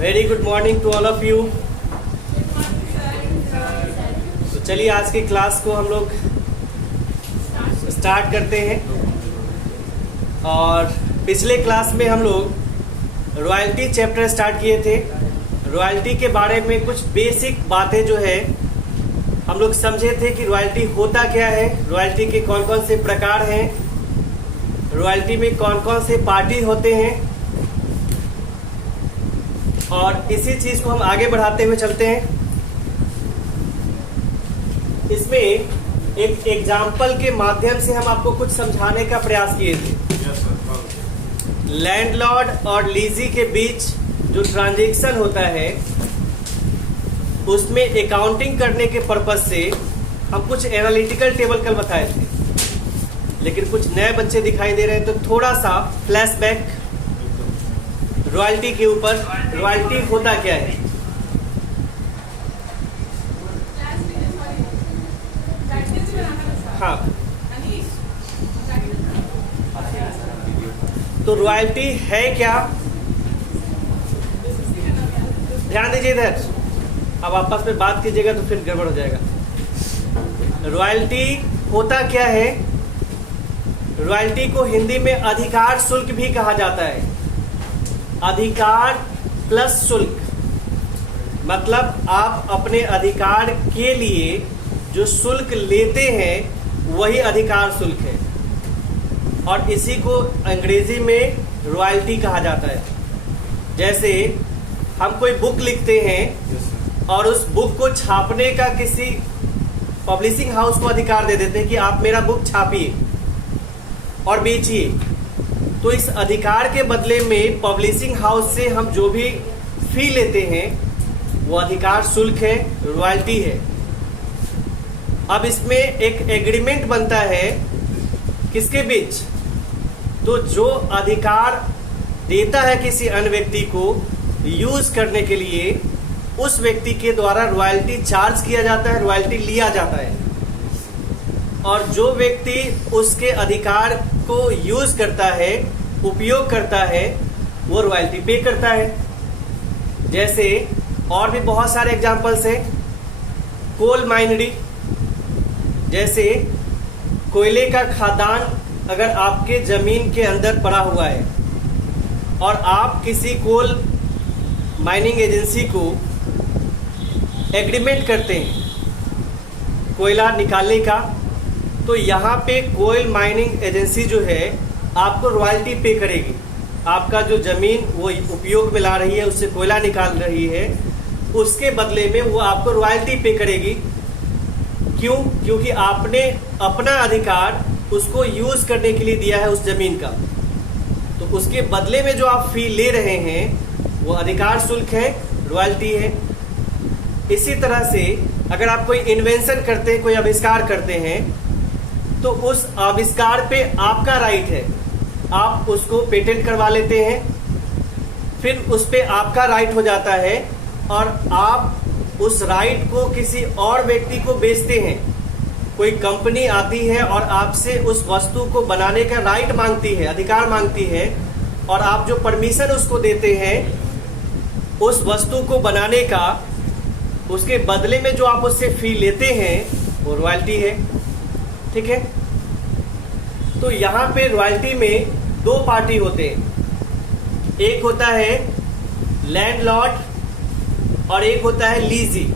Very good morning to all of you. तो चलिए आज की क्लास को हम लोग स्टार्ट करते हैं। और पिछले क्लास में हम लोग रॉयल्टी चैप्टर स्टार्ट किए थे। रॉयल्टी के बारे में कुछ बेसिक बातें जो है हम लोग समझे थे कि रॉयल्टी होता क्या है, रॉयल्टी के कौन कौन से प्रकार हैं, रॉयल्टी में कौन कौन से पार्टी होते हैं। और इसी चीज को हम आगे बढ़ाते हुए चलते हैं। इसमें एक एग्जाम्पल के माध्यम से हम आपको कुछ समझाने का प्रयास किए थे। लैंडलॉर्ड और लीजी के बीच जो ट्रांजैक्शन होता है उसमें अकाउंटिंग करने के पर्पज से हम कुछ एनालिटिकल टेबल कल बताए थे, लेकिन कुछ नए बच्चे दिखाई दे रहे हैं तो थोड़ा सा फ्लैशबैक रॉयल्टी के ऊपर। रॉयल्टी होता क्या है? हाँ, तो रॉयल्टी है क्या? ध्यान दीजिए इधर। अब आपस में बात कीजिएगा तो फिर गड़बड़ हो जाएगा। रॉयल्टी होता क्या है? रॉयल्टी को हिंदी में अधिकार शुल्क भी कहा जाता है। अधिकार प्लस शुल्क, मतलब आप अपने अधिकार के लिए जो शुल्क लेते हैं वही अधिकार शुल्क है। और इसी को अंग्रेजी में रॉयल्टी कहा जाता है। जैसे हम कोई बुक लिखते हैं और उस बुक को छापने का किसी पब्लिशिंग हाउस को अधिकार दे देते हैं कि आप मेरा बुक छापिए और बेचिए, तो इस अधिकार के बदले में पब्लिशिंग हाउस से हम जो भी फी लेते हैं वो अधिकार शुल्क है, रॉयल्टी है। अब इसमें एक एग्रीमेंट बनता है किसके बीच? तो जो अधिकार देता है किसी अन्य व्यक्ति को यूज करने के लिए, उस व्यक्ति के द्वारा रॉयल्टी चार्ज किया जाता है, रॉयल्टी लिया जाता है। और जो व्यक्ति उसके अधिकार को यूज करता है, उपयोग करता है, वो रॉयल्टी पे करता है। जैसे और भी बहुत सारे एग्जांपल्स हैं। कोल माइनरी, जैसे कोयले का खदान अगर आपके जमीन के अंदर पड़ा हुआ है और आप किसी कोल माइनिंग एजेंसी को एग्रीमेंट करते हैं कोयला निकालने का, तो यहाँ पे कोयल माइनिंग एजेंसी जो है आपको रॉयल्टी पे करेगी। आपका जो जमीन वो उपयोग में ला रही है, उससे कोयला निकाल रही है, उसके बदले में वो आपको रॉयल्टी पे करेगी। क्यों? क्योंकि आपने अपना अधिकार उसको यूज करने के लिए दिया है उस जमीन का, तो उसके बदले में जो आप फी ले रहे हैं वो अधिकार शुल्क है, रॉयल्टी है। इसी तरह से अगर आप कोई इन्वेंशन करते हैं, कोई आविष्कार करते हैं, तो उस आविष्कार पे आपका राइट है, आप उसको पेटेंट करवा लेते हैं, फिर उस पे आपका राइट हो जाता है और आप उस राइट को किसी और व्यक्ति को बेचते हैं। कोई कंपनी आती है और आपसे उस वस्तु को बनाने का राइट मांगती है, अधिकार मांगती है, और आप जो परमिशन उसको देते हैं उस वस्तु को बनाने का, उसके बदले में जो आप उससे फी लेते हैं वो रॉयल्टी है। ठीक है? तो यहाँ पे रॉयल्टी में दो पार्टी होते हैं। एक होता है लैंडलॉर्ड और एक होता है लीजी।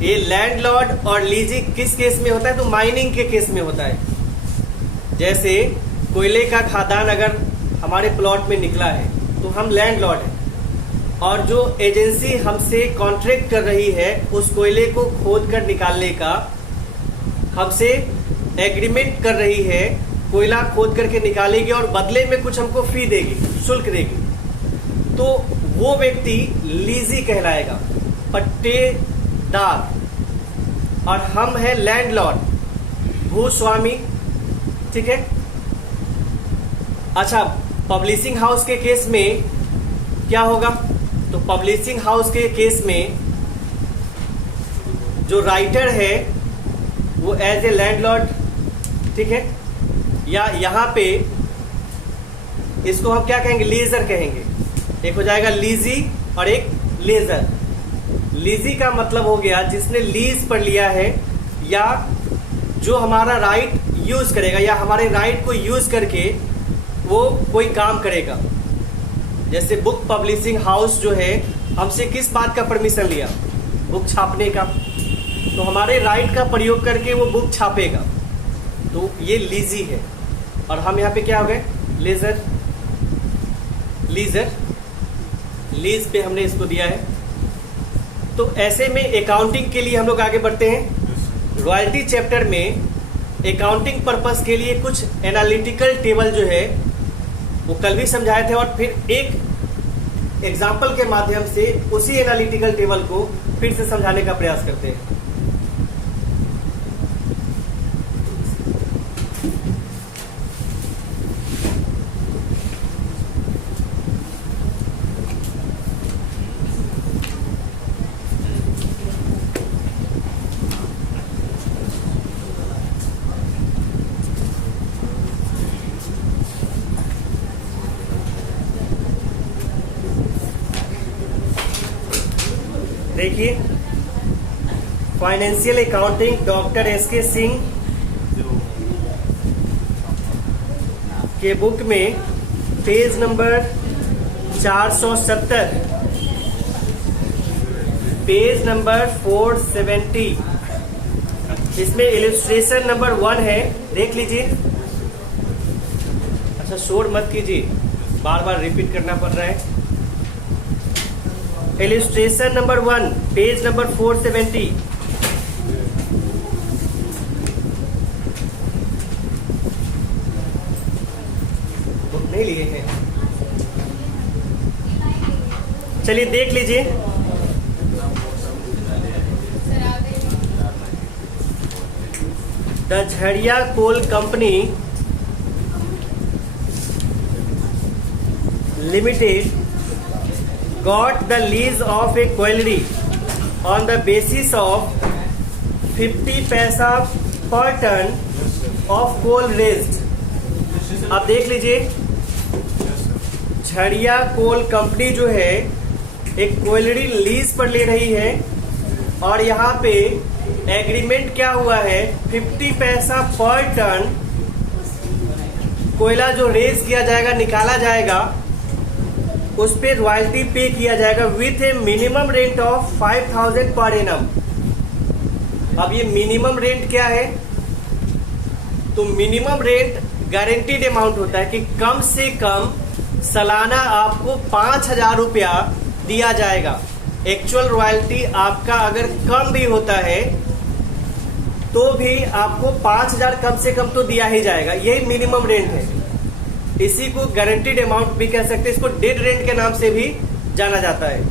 ये लैंडलॉर्ड और लीजी किस केस में होता है? तो माइनिंग के केस में होता है। जैसे कोयले का खदान अगर हमारे प्लॉट में निकला है तो हम लैंडलॉर्ड हैं, और जो एजेंसी हमसे कॉन्ट्रैक्ट कर रही है उस कोयले को खोद कर निकालने का, हमसे एग्रीमेंट कर रही है, कोयला खोद करके निकालेगी और बदले में कुछ हमको फी देगी, शुल्क देगी, तो वो व्यक्ति लीजी कहलाएगा, पट्टेदार। और हम हैं लैंडलॉर्ड, भूस्वामी। ठीक है? अच्छा, पब्लिशिंग हाउस के केस में क्या होगा? तो पब्लिशिंग हाउस के केस में जो राइटर है वो एज ए लैंडलॉर्ड, ठीक है, या यहाँ पे इसको हम क्या कहेंगे? लीजर कहेंगे। एक हो जाएगा लीजी और एक लेजर। लीजी का मतलब हो गया जिसने लीज पर लिया है, या जो हमारा राइट यूज करेगा, या हमारे राइट को यूज करके वो कोई काम करेगा। जैसे बुक पब्लिशिंग हाउस जो है हमसे किस बात का परमिशन लिया? बुक छापने का। तो हमारे राइट का प्रयोग करके वो बुक छापेगा, तो ये लीजी है। और हम यहाँ पे क्या हो गए? लेजर। लीजर, लीज पे हमने इसको दिया है। तो ऐसे में अकाउंटिंग के लिए हम लोग आगे बढ़ते हैं। रॉयल्टी चैप्टर में अकाउंटिंग पर्पस के लिए कुछ एनालिटिकल टेबल जो है वो कल भी समझाए थे, और फिर एक एग्जाम्पल के माध्यम से उसी एनालिटिकल टेबल को फिर से समझाने का प्रयास करते हैं। देखिए, financial accounting doctor S K. Singh के बुक में पेज नंबर 470, पेज नंबर 470, इसमें इलस्ट्रेशन नंबर 1 है, देख लीजिए। अच्छा, शोर मत कीजिए, बार बार रिपीट करना पड़ रहा है। Illustration number 1, page number 470। Book नहीं लिए हैं? चलिए देख लीजिए। The Jharia coal company limited got the lease of a colliery on the basis of 50 पैसा per ton of coal raised। अब देख लीजिए, झड़िया कोल कंपनी जो है एक कोयलरी लीज पर ले रही है, और यहाँ पे एग्रीमेंट क्या हुआ है? 50 पैसा पर टन कोयला जो रेज किया जाएगा, निकाला जाएगा, उस पे रॉयल्टी पे किया जाएगा with A minimum rent of 5000 per annum. अब ये मिनिमम रेंट क्या है? तो मिनिमम रेंट गारंटीड अमाउंट होता है कि कम से कम सालाना आपको 5000 रुपया दिया जाएगा। एक्चुअल रॉयल्टी आपका अगर कम भी होता है तो भी आपको 5000 कम से कम तो दिया ही जाएगा। यही मिनिमम रेंट है। इसी को गारंटीड अमाउंट भी कह सकते हैं, इसको डेड रेंट के नाम से भी जाना जाता है।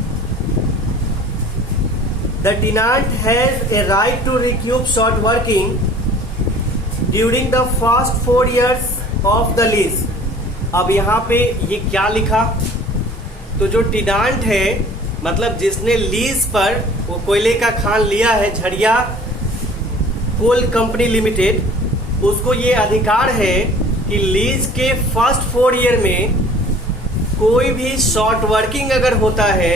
The tenant has a right to recoup short working during the first 4 years of the lease. अब यहाँ पे ये क्या लिखा? तो जो टेनेंट है, मतलब जिसने लीज पर वो कोयले का खान लिया है, झड़िया कोल कंपनी लिमिटेड, उसको ये अधिकार है कि लीज के फर्स्ट 4 year में कोई भी शॉर्ट वर्किंग अगर होता है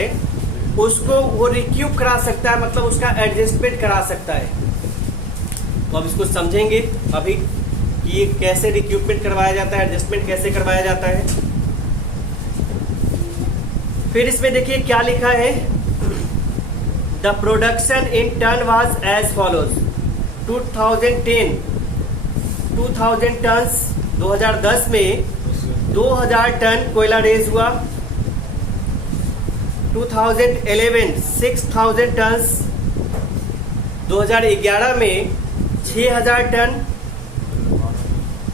उसको वो रिक्यूप करा सकता है, मतलब उसका एडजस्टमेंट करा सकता है। तो अब इसको समझेंगे अभी कि ये कैसे रिक्यूपमेंट करवाया जाता है, एडजस्टमेंट कैसे करवाया जाता है। फिर इसमें देखिए क्या लिखा है? The production in ton was as follows. 2010 tons 2010 में 2000 टन कोयला रेज हुआ। 2011 6000 टन्स, 2011 में 6000 ton,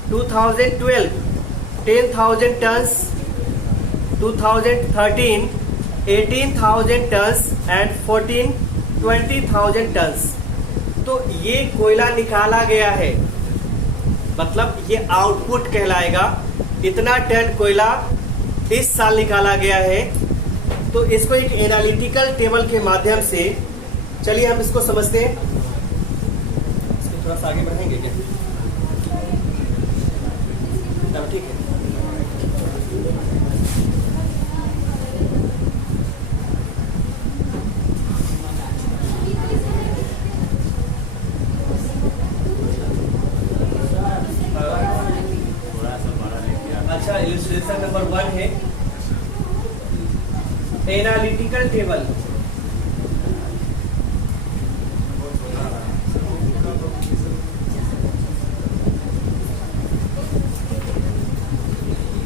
2012 10,000 tons, 2013 18,000 tons and 14 20,000 tons. तो ये कोयला निकाला गया है, मतलब ये आउटपुट कहलाएगा। इतना टन कोयला इस साल निकाला गया है। तो इसको एक एनालिटिकल टेबल के माध्यम से, चलिए हम इसको समझते हैं। इसको थोड़ा सा आगे बढ़ाएंगे क्या? ठीक है। सेशन नंबर 1 है एनालिटिकल टेबल।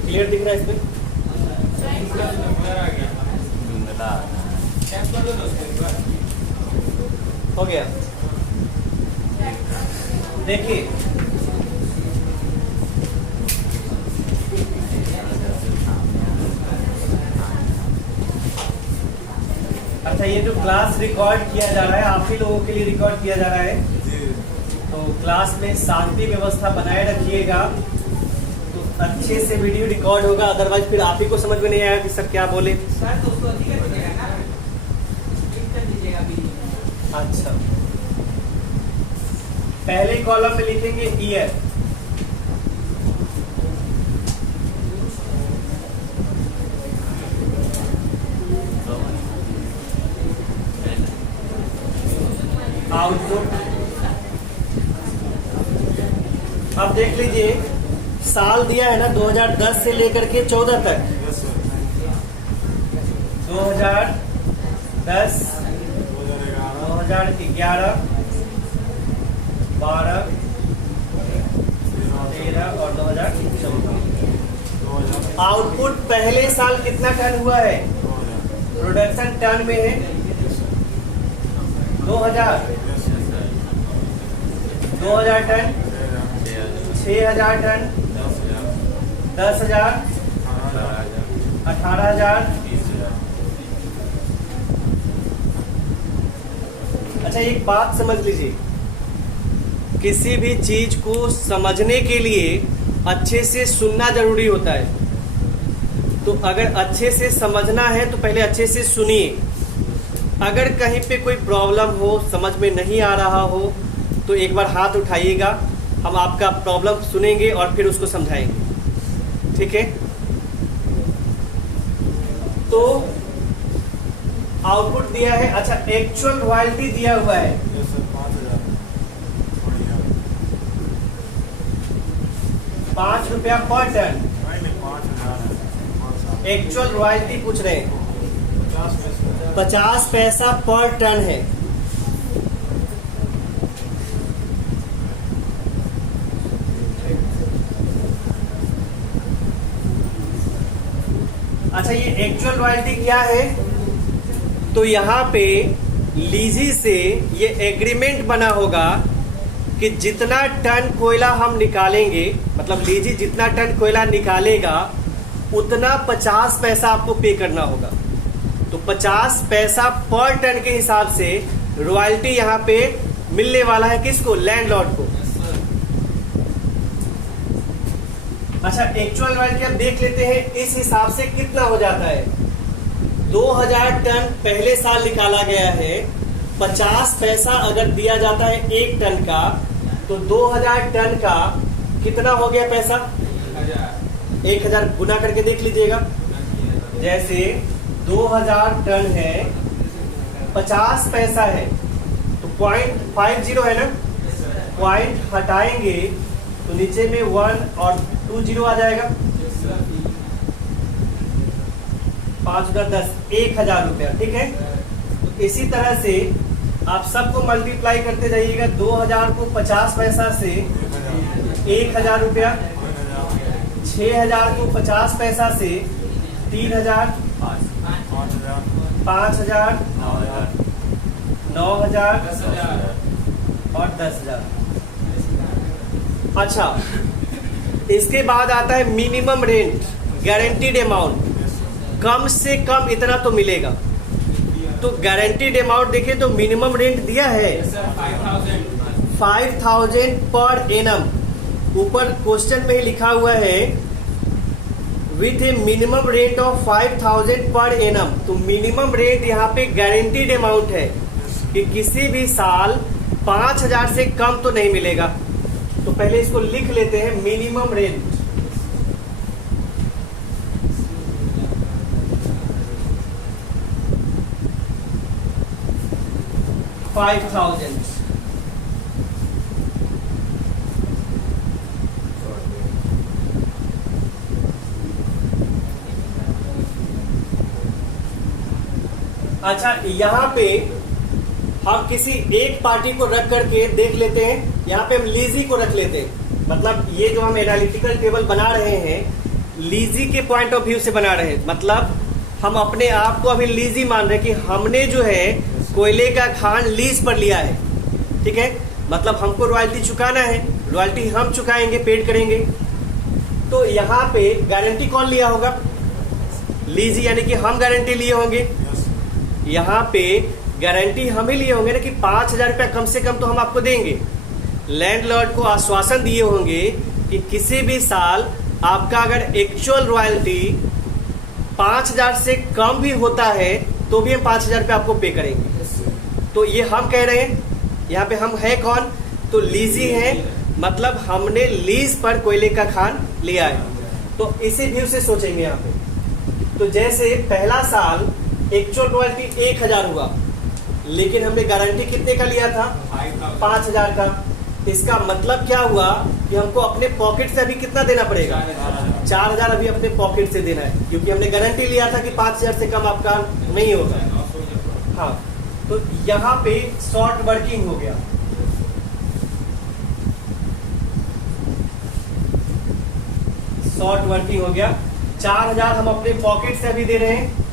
क्लियर दिख रहा है इसमें? हो गया। देखिए अच्छा, ये जो क्लास रिकॉर्ड किया जा रहा है आप ही लोगों के लिए रिकॉर्ड किया जा रहा है, तो क्लास में शांति व्यवस्था बनाए रखिएगा तो अच्छे से वीडियो रिकॉर्ड होगा। अदरवाइज फिर आप ही को समझ में नहीं आएगा कि सर क्या बोले। अच्छा, पहले कॉलम में लिखेंगे ईयर, आउटपुट। अब देख लीजिए साल दिया है ना 2010 से लेकर के 14 तक। 2010, 2011, 12, 13 और 2014। आउटपुट पहले साल कितना टन हुआ है? प्रोडक्शन टन में है 2000 टन, 6000 टन, 10,000, 18,000। अच्छा, एक बात समझ लीजिए, किसी भी चीज को समझने के लिए अच्छे से सुनना जरूरी होता है। तो अगर अच्छे से समझना है तो पहले अच्छे से सुनिए। अगर कहीं पे कोई प्रॉब्लम हो, समझ में नहीं आ रहा हो, तो एक बार हाथ उठाइएगा, हम आपका प्रॉब्लम सुनेंगे और फिर उसको समझाएंगे। ठीक है? तो आउटपुट दिया है। अच्छा, एक्चुअल रॉयल्टी दिया हुआ है 5 रुपया पर टन। एक्चुअल रॉयल्टी पूछ रहे हैं, 50 पैसा पर टन है। अच्छा, ये एक्चुअल रॉयल्टी क्या है? तो यहाँ पे लीजी से ये एग्रीमेंट बना होगा कि जितना टन कोयला हम निकालेंगे, मतलब लीजी जितना टन कोयला निकालेगा उतना 50 पैसा आपको पे करना होगा। तो 50 पैसा पर टन के हिसाब से रॉयल्टी यहाँ पे मिलने वाला है किसको? लैंडलॉर्ड को। अच्छा, एक्चुअल रॉयल्टी अब देख लेते हैं इस हिसाब से कितना हो जाता है। 2000 टन पहले साल निकाला गया है, 50 पैसा अगर दिया जाता है 1 टन का, तो 2000 टन का कितना हो गया पैसा? 1000 गुना करके देख लीजिएगा। जैसे 2000 टन है, 50 पैसा है, तो 0.50 है ना, पॉइंट हटाएंगे तो नीचे में 1 और 2 जीरो आ जाएगा। 5 गुना 10, 1000 रुपया। ठीक है? तो इसी तरह से आप सबको मल्टीप्लाई करते जाइएगा। 2000 को 50 पैसा से 1000 रुपया, 6000 को 50 पैसा से 3000, 5000, 9000 और 10,000। अच्छा, इसके बाद आता है मिनिमम रेंट, गारंटीड अमाउंट। कम से कम इतना तो मिलेगा। तो गारंटीड अमाउंट देखिए तो मिनिमम रेंट दिया है 5000 पर एनम। ऊपर क्वेश्चन में ही लिखा हुआ है with A minimum rate of 5000 per annum. तो मिनिमम रेट यहाँ पे गारंटीड अमाउंट है कि किसी भी साल 5000 से कम तो नहीं मिलेगा। तो पहले इसको लिख लेते हैं, मिनिमम रेंट। $5,000। अच्छा, यहाँ पे हम किसी एक पार्टी को रख करके देख लेते हैं। यहाँ पे हम लीजी को रख लेते हैं, मतलब ये जो हम एनालिटिकल टेबल बना रहे हैं लीजी के पॉइंट ऑफ व्यू से बना रहे हैं। मतलब हम अपने आप को अभी लीजी मान रहे हैं कि हमने जो है कोयले का खान लीज पर लिया है, ठीक है। मतलब हमको रॉयल्टी चुकाना है, रॉयल्टी हम चुकाएंगे, पेड करेंगे। तो यहाँ पे गारंटी कौन लिया होगा? लीज, यानी कि हम गारंटी लिए होंगे। यहाँ पे गारंटी हम ही लिए होंगे ना कि 5,000 रुपया कम से कम तो हम आपको देंगे। लैंडलॉर्ड को आश्वासन दिए होंगे कि किसी भी साल आपका अगर एक्चुअल रॉयल्टी 5,000 से कम भी होता है तो भी हम 5,000 रुपया आपको पे करेंगे। तो ये हम कह रहे हैं, यहाँ पे हम है कौन? तो लीजी है, मतलब हमने लीज पर कोयले का खान लिया है। तो इसी व्यू से सोचेंगे यहाँ पे। तो जैसे पहला साल एक्चुअल रॉयल्टी 1,000 हुआ, लेकिन हमने गारंटी कितने का लिया था? 5,000 का। इसका मतलब क्या हुआ कि हमको अपने पॉकेट से अभी कितना देना पड़ेगा? 4,000 अभी अपने पॉकेट से देना है, क्योंकि हमने गारंटी लिया था कि 5,000 से कम आपका नहीं होगा। हाँ, तो यहाँ पे शॉर्ट वर्किंग हो गया। शॉर्ट वर्किंग हो गया। 4,000 हम अपने पॉकेट से अभी दे रहे हैं,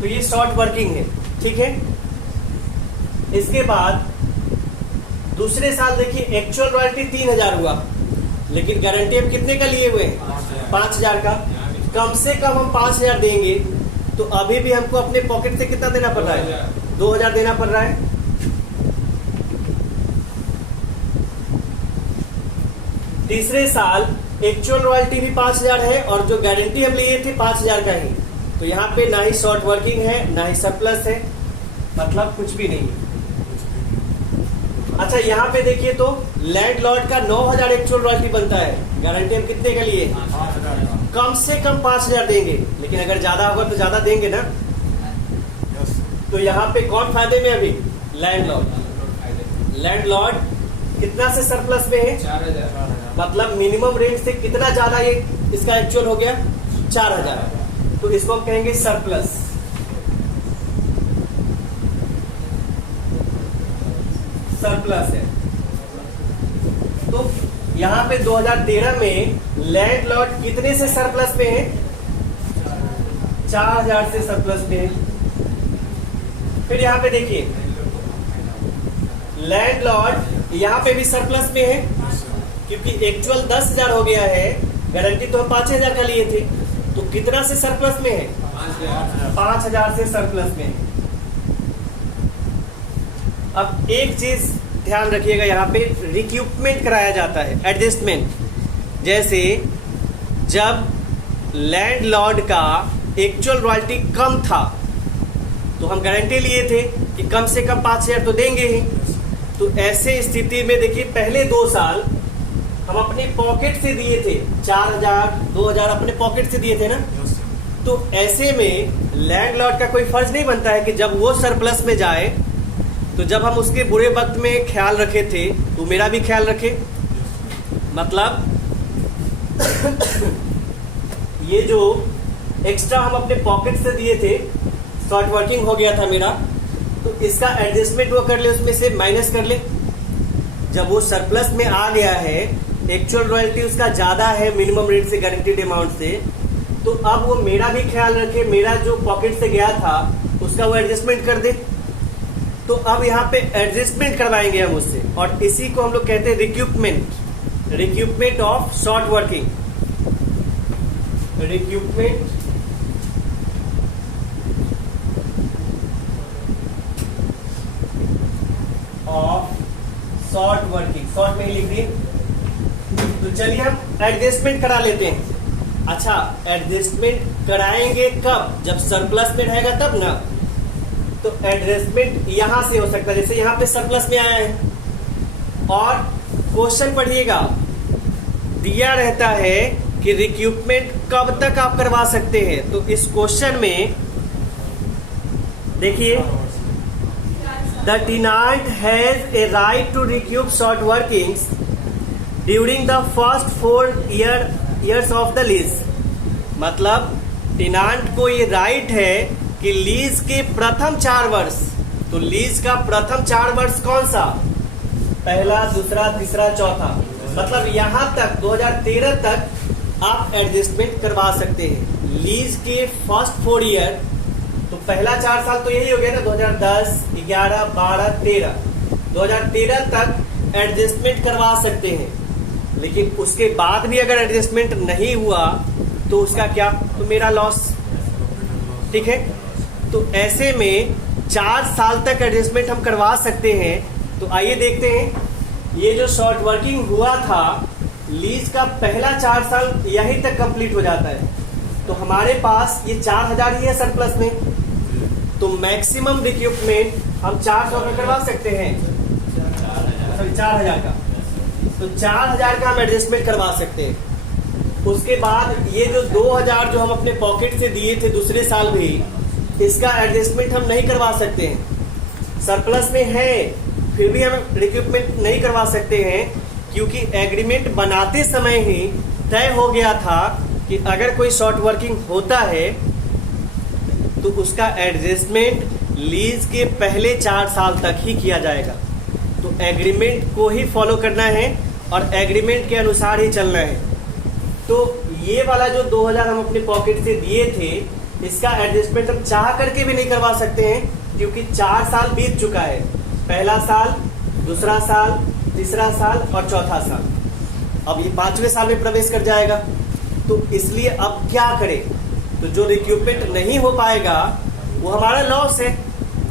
तो ये शॉर्ट वर्किंग है, ठीक है। इसके बाद दूसरे साल देखिए एक्चुअल रॉयल्टी 3,000 हुआ, लेकिन गारंटी हम कितने का लिए हुए हैं? 5,000 का। कम से कम हम 5,000 देंगे, तो अभी भी हमको अपने पॉकेट से कितना देना पड़ रहा है? 2,000 देना पड़ रहा है। तीसरे साल एक्चुअल रॉयल्टी भी 5,000 है और जो गारंटी हम लिए थे 5,000 का ही। तो यहाँ पे ना ही शॉर्ट वर्किंग है, ना ही सरप्लस है, मतलब कुछ भी नहीं। अच्छा, यहाँ पे देखिए तो लैंडलॉर्ड का 9,000 एक्चुअल रॉयल्टी बनता है, गारंटी हम कितने का लिए? कम से कम 5,000 देंगे, लेकिन अगर ज्यादा होगा तो ज्यादा देंगे ना। तो यहाँ पे कौन फायदे में? अभी लैंडलॉर्ड। लैंडलॉर्ड कितना से सरप्लस में है? 4,000। मतलब मिनिमम रेंज से कितना ज्यादा ये इसका एक्चुअल हो गया? 4,000। तो इसको हम कहेंगे सरप्लस। सरप्लस है। तो यहाँ पे 2013 में लैंडलॉर्ड कितने से सरप्लस में है? 4,000 से सरप्लस में है। फिर यहाँ पे देखिए लैंडलॉर्ड यहाँ पे भी सरप्लस में है, क्योंकि एक्चुअल 10,000 हो गया है, गारंटी तो हम 5,000 का लिए थे। तो कितना से सरप्लस में है? 5,000 से सरप्लस में है। अब एक चीज ध्यान रखिएगा, यहाँ पे रिक्यूपमेंट कराया जाता है, एडजस्टमेंट। जैसे जब लैंडलॉर्ड का एक्चुअल रॉयल्टी कम था तो हम गारंटी लिए थे कि कम से कम 5,000 तो देंगे ही। तो ऐसे स्थिति में देखिए पहले 2 साल हम अपने पॉकेट से दिए थे, 4,000 2,000 अपने पॉकेट से दिए थे ना। तो ऐसे में लैंडलॉर्ड का कोई फर्ज नहीं बनता है कि जब वो सरप्लस में जाए तो जब हम उसके बुरे वक्त में ख्याल रखे थे तो मेरा भी ख्याल रखे। मतलब ये जो एक्स्ट्रा हम अपने पॉकेट से दिए थे, शॉर्ट वर्किंग हो गया था मेरा, तो इसका एडजस्टमेंट वो कर ले, उसमें से माइनस कर ले। जब वो सरप्लस में आ गया है, एक्चुअल रॉयल्टी उसका ज्यादा है मिनिमम रेट से, गारंटीड अमाउंट से, तो अब वो मेरा भी ख्याल रखे, मेरा जो पॉकेट से गया था उसका वो एडजस्टमेंट कर दे। तो अब यहाँ पे एडजस्टमेंट करवाएंगे हम उससे, और इसी को हम लोग कहते हैं रिक्यूपमेंट। रिक्यूपमेंट of short working, रिक्यूपमेंट of short working, short में ही लिख दिए। तो चलिए हम एडजस्टमेंट करा लेते हैं। अच्छा, एडजस्टमेंट कराएंगे कब? जब सरप्लस में रहेगा तब ना। तो एडजस्टमेंट यहां से हो सकता है, जैसे यहां पे सरप्लस में आया है, और क्वेश्चन पढ़िएगा, दिया रहता है कि रिक्यूपमेंट कब तक आप करवा सकते हैं। तो इस क्वेश्चन में देखिए, the tenant has a right to recoup short workings during the first 4 years of the lease. मतलब टेनांट को ये राइट है कि लीज के प्रथम 4 वर्ष, तो लीज का प्रथम 4 वर्ष कौन सा, पहला, दूसरा, तीसरा, चौथा, मतलब यहां तक 2013 तक आप एडजस्टमेंट करवा सकते हैं। लीज के फर्स्ट 4 ईयर, तो पहला 4 साल तो यही हो गया ना, 2010, 11, 12, 13, 2013 तक एडजस्टमेंट करवा सकते हैं। लेकिन उसके बाद भी अगर एडजस्टमेंट नहीं हुआ तो उसका क्या, तो मेरा लॉस, ठीक है। तो ऐसे में 4 साल तक एडजस्टमेंट हम करवा सकते हैं। तो आइए देखते हैं, ये जो शॉर्ट वर्किंग हुआ था, लीज का पहला 4 साल यहीं तक कंप्लीट हो जाता है, तो हमारे पास ये 4000 ही है सरप्लस में, तो मैक्सिमम रिक्रूटमेंट हम 400 का करवा सकते हैं, सॉरी 4000 का, तो 4000 का हम एडजस्टमेंट करवा सकते हैं। उसके बाद ये जो 2000 जो हम अपने पॉकेट से दिए थे दूसरे साल भी, इसका एडजस्टमेंट हम नहीं करवा सकते हैं, सरप्लस में है, फिर भी हम रिक्रूटमेंट नहीं करवा सकते हैं, क्योंकि एग्रीमेंट बनाते समय ही तय हो गया था कि अगर कोई शॉर्ट वर्किंग होता है तो उसका एडजस्टमेंट लीज के पहले 4 साल तक ही किया जाएगा। तो एग्रीमेंट को ही फॉलो करना है और एग्रीमेंट के अनुसार ही चलना है। तो ये वाला जो 2000 हम अपने पॉकेट से दिए थे, इसका एडजस्टमेंट हम चाह करके भी नहीं करवा सकते हैं, क्योंकि 4 साल बीत चुका है, पहला साल, दूसरा साल, तीसरा साल और चौथा साल, अब ये 5वें साल में प्रवेश कर जाएगा। तो इसलिए अब क्या करें, तो जो रिक्रूटमेंट नहीं हो पाएगा वो हमारा लॉस है।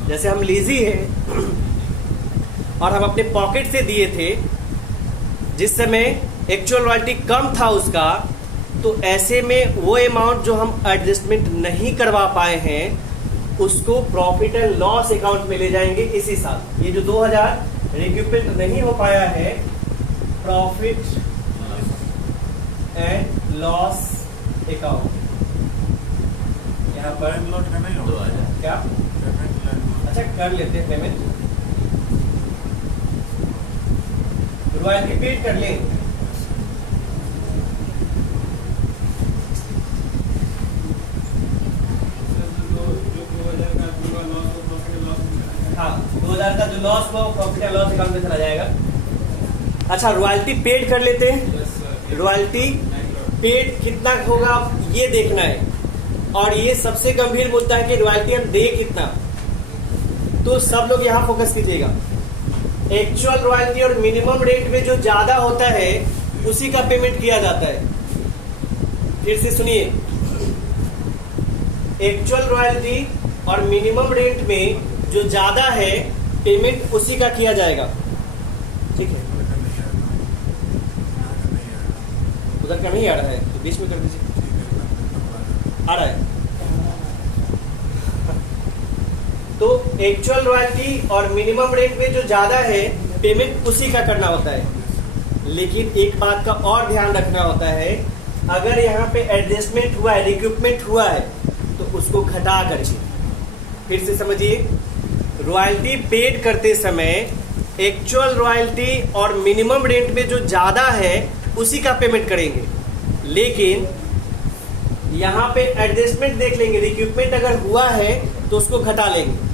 जैसे हम लीजी है और हम अपने पॉकेट से दिए थे, जिस समय एक्चुअल रॉयल्टी कम था उसका, तो ऐसे में वो अमाउंट जो हम एडजस्टमेंट नहीं करवा पाए हैं उसको प्रॉफिट एंड लॉस अकाउंट में ले जाएंगे इसी साल। ये जो 2000 रिक्रूटमेंट नहीं हो पाया है, प्रॉफिट एंड लॉस अकाउंट, यहाँ पर क्या, अच्छा कर लेते हैं पेमेंट, रॉयल्टी पेड कर लें। हाँ, 2000 का जो लॉस हुआ वो प्रॉफिट एंड लॉस अकाउंट में चला जाएगा। अच्छा, रॉयल्टी पेड कर लेते हैं। रॉयल्टी पेड कितना होगा ये देखना है, और ये सबसे गंभीर मुद्दा है कि रॉयल्टी हम दे कितना। तो सब लोग यहाँ फोकस कीजिएगा। एक्चुअल रॉयल्टी और मिनिमम रेट में जो ज्यादा होता है उसी का पेमेंट किया जाता है। फिर से सुनिए, एक्चुअल रॉयल्टी और मिनिमम रेट में जो ज्यादा है पेमेंट उसी का किया जाएगा, ठीक है। उधर का नहीं आ रहा है तो बीच में कर दीजिए, आ रहा है। तो एक्चुअल रॉयल्टी और मिनिमम रेट में जो ज्यादा है पेमेंट उसी का करना होता है। लेकिन एक बात का और ध्यान रखना होता है, अगर यहाँ पे एडजस्टमेंट हुआ है, रिक्रूटमेंट हुआ है, तो उसको घटा कर, फिर से समझिए, रॉयल्टी पेड करते समय एक्चुअल रॉयल्टी और मिनिमम रेट में जो ज्यादा है उसी का पेमेंट करेंगे। लेकिन यहाँ पे एडजस्टमेंट देख लेंगे, रिक्रूटमेंट अगर हुआ है तो उसको घटा लेंगे।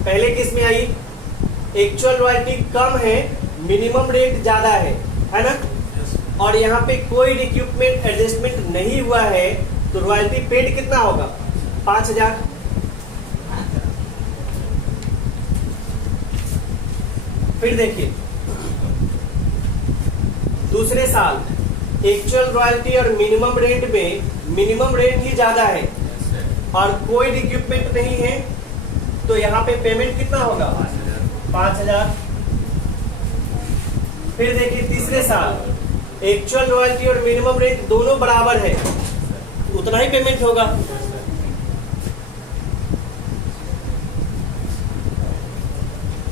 पहले किस में आई, एक्चुअल रॉयल्टी कम है, मिनिमम रेट ज्यादा है ना, और यहाँ पे कोई रिक्रूटमेंट एडजस्टमेंट नहीं हुआ है, तो रॉयल्टी पेड कितना होगा, 5000। फिर देखिए, दूसरे साल एक्चुअल रॉयल्टी और मिनिमम रेट में मिनिमम रेट ही ज्यादा है और कोई रिक्रूटमेंट नहीं है, तो यहाँ पे पेमेंट कितना होगा, 5000। फिर देखिए, तीसरे साल एक्चुअल रॉयल्टी और मिनिमम रेट दोनों बराबर है, उतना ही पेमेंट होगा।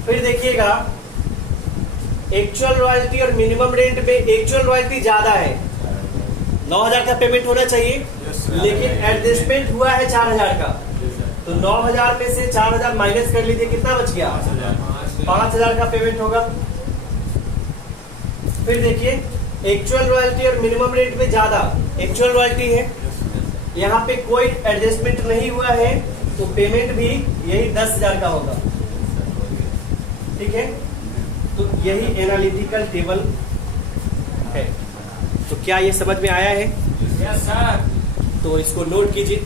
फिर देखिएगा, एक्चुअल रॉयल्टी और मिनिमम रेट में एक्चुअल रॉयल्टी ज्यादा है, 9000 का पेमेंट होना चाहिए, लेकिन एडजस्टमेंट हुआ है 4000 का, तो 9000 में से 4000 माइनस कर लीजिए, कितना बच गया, 5000 का पेमेंट होगा। फिर देखिए, एक्चुअल रॉयल्टी और मिनिमम रेट में ज्यादा एक्चुअल रॉयल्टी है, यहाँ पे कोई एडजस्टमेंट नहीं हुआ है, तो पेमेंट भी यही 10,000 का होगा। ठीक है, तो यही एनालिटिकल टेबल है। तो क्या ये समझ में आया है? Yes sir. तो इसको नोट कीजिए।